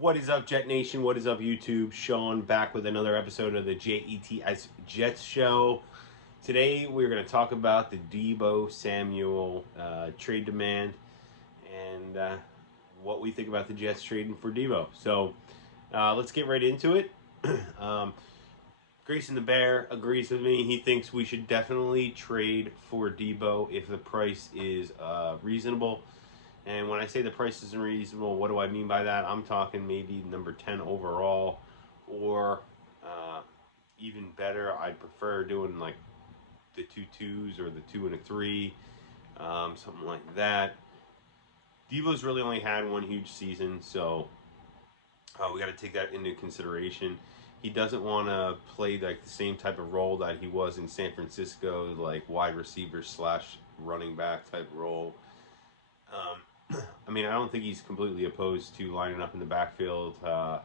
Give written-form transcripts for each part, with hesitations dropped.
What is up, Jet Nation? What is up, YouTube? Sean back with another episode of the JETS Jets Show. Today we're going to talk about the Deebo Samuel trade demand and what we think about the Jets trading for Deebo. So let's get right into it. um, Grayson the Bear agrees with me. He thinks we should definitely trade for Deebo if the price is reasonable. And when I say the price isn't reasonable, what do I mean by that? I'm talking maybe number 10 overall, or even better, I'd prefer doing like the 2 2s or the 2 and a 3, something like that. Deebo's really only had one huge season, so we got to take that into consideration. He doesn't want to play like the same type of role that he was in San Francisco, like wide receiver slash running back type role. I mean, I don't think he's completely opposed to lining up in the backfield, a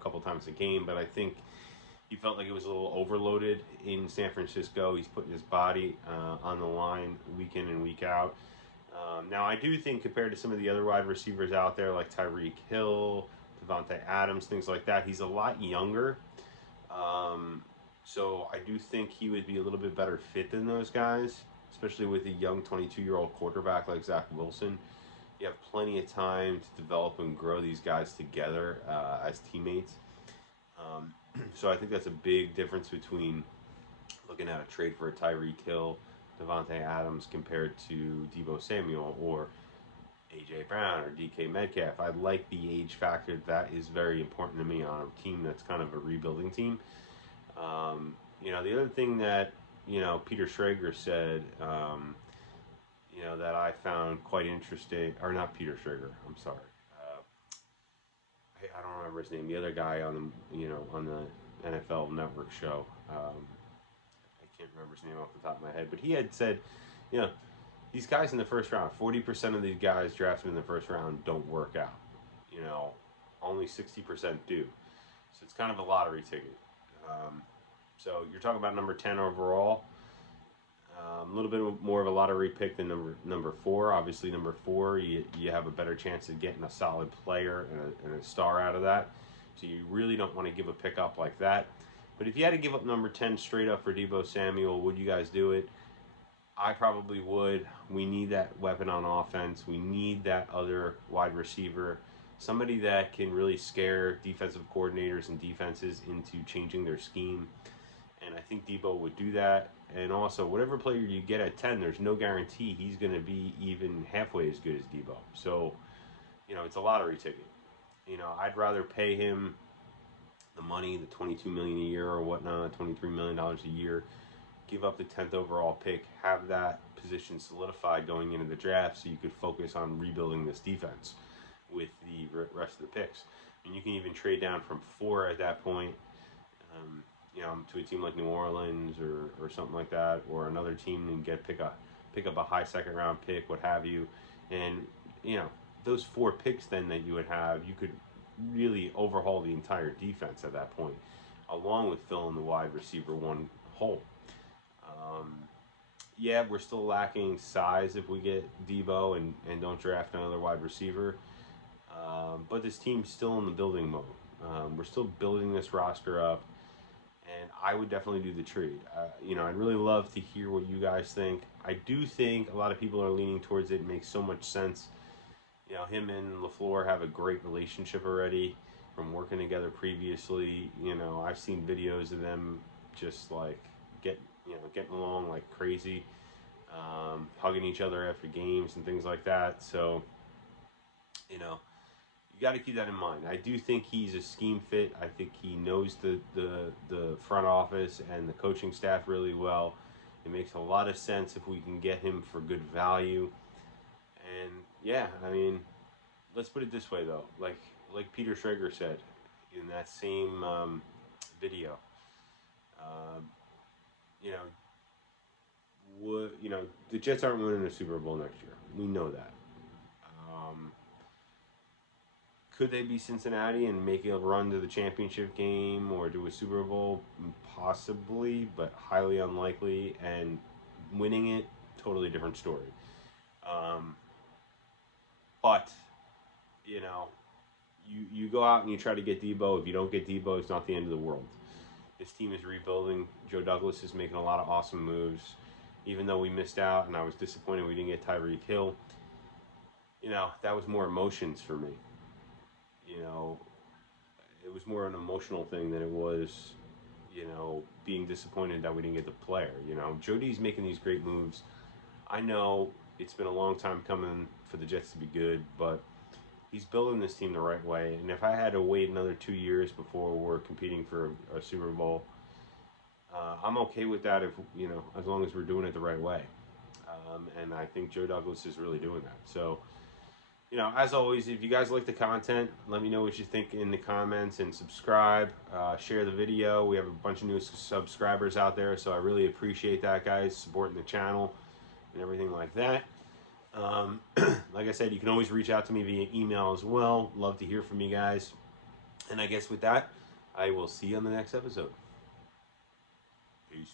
couple times a game, but I think he felt like it was a little overloaded in San Francisco. He's putting his body on the line week in and week out. Now, I do think compared to some of the other wide receivers out there, like Tyreek Hill, Devontae Adams, things like that, he's a lot younger. So I do think he would be a little bit better fit than those guys, especially with a young 22-year-old quarterback like Zach Wilson. You have plenty of time to develop and grow these guys together as teammates. So I think that's a big difference between looking at a trade for a Tyreek Hill, Devontae Adams compared to Deebo Samuel or AJ Brown or DK Metcalf. I like the age factor. That is very important to me on a team that's kind of a rebuilding team. The other thing that, Peter Schrager said, that I found quite interesting, or not Peter Schrager, I'm sorry. I don't remember his name. The other guy on the NFL Network show. I can't remember his name off the top of my head, but he had said, you know, these guys in the first round, 40% of these guys drafted in the first round don't work out. Only 60% do. So it's kind of a lottery ticket. So you're talking about number 10 overall. A little bit more of a lottery pick than number 4. Obviously, number 4, you have a better chance of getting a solid player and a star out of that. So you really don't want to give a pick up like that. But if you had to give up number 10 straight up for Deebo Samuel, would you guys do it? I probably would. We need that weapon on offense. We need that other wide receiver. Somebody that can really scare defensive coordinators and defenses into changing their scheme. And I think Deebo would do that. And also, whatever player you get at 10, there's no guarantee he's going to be even halfway as good as Deebo. So, it's a lottery ticket. I'd rather pay him the money, the $22 million a year or whatnot, $23 million a year, give up the 10th overall pick, have that position solidified going into the draft so you could focus on rebuilding this defense with the rest of the picks. And you can even trade down from 4 at that point, to a team like New Orleans or something like that, or another team and pick up a high second round pick, what have you. And, those 4 picks then that you would have, you could really overhaul the entire defense at that point, along with filling the wide receiver 1 hole. We're still lacking size if we get Deebo and don't draft another wide receiver. But this team's still in the building mode. We're still building this roster up, and I would definitely do the trade. I'd really love to hear what you guys think. I do think a lot of people are leaning towards it. It makes so much sense. Him and LaFleur have a great relationship already from working together previously. I've seen videos of them just like getting along like crazy, hugging each other after games and things like that. So, you got to keep that in mind. I do think he's a scheme fit. I think he knows the front office and the coaching staff really well. It makes a lot of sense if we can get him for good value. And let's put it this way though. Like Peter Schrager said in that same video, you know, the Jets aren't winning the Super Bowl next year. We know that. Could they be Cincinnati and make a run to the championship game or do a Super Bowl? Possibly, but highly unlikely. And winning it, totally different story. But you go out and you try to get Deebo. If you don't get Deebo, it's not the end of the world. This team is rebuilding. Joe Douglas is making a lot of awesome moves. Even though we missed out and I was disappointed we didn't get Tyreek Hill, that was more emotions for me. You know, it was more an emotional thing than it was, being disappointed that we didn't get the player. Jody's making these great moves. I know it's been a long time coming for the Jets to be good, but he's building this team the right way. And if I had to wait another 2 years before we're competing for a Super Bowl, I'm okay with that if, as long as we're doing it the right way. And I think Joe Douglas is really doing that. So, as always, if you guys like the content, let me know what you think in the comments and subscribe. Share the video. We have a bunch of new subscribers out there, so I really appreciate that, guys, supporting the channel and everything like that. Like I said, you can always reach out to me via email as well. Love to hear from you guys. And I guess with that, I will see you on the next episode. Peace.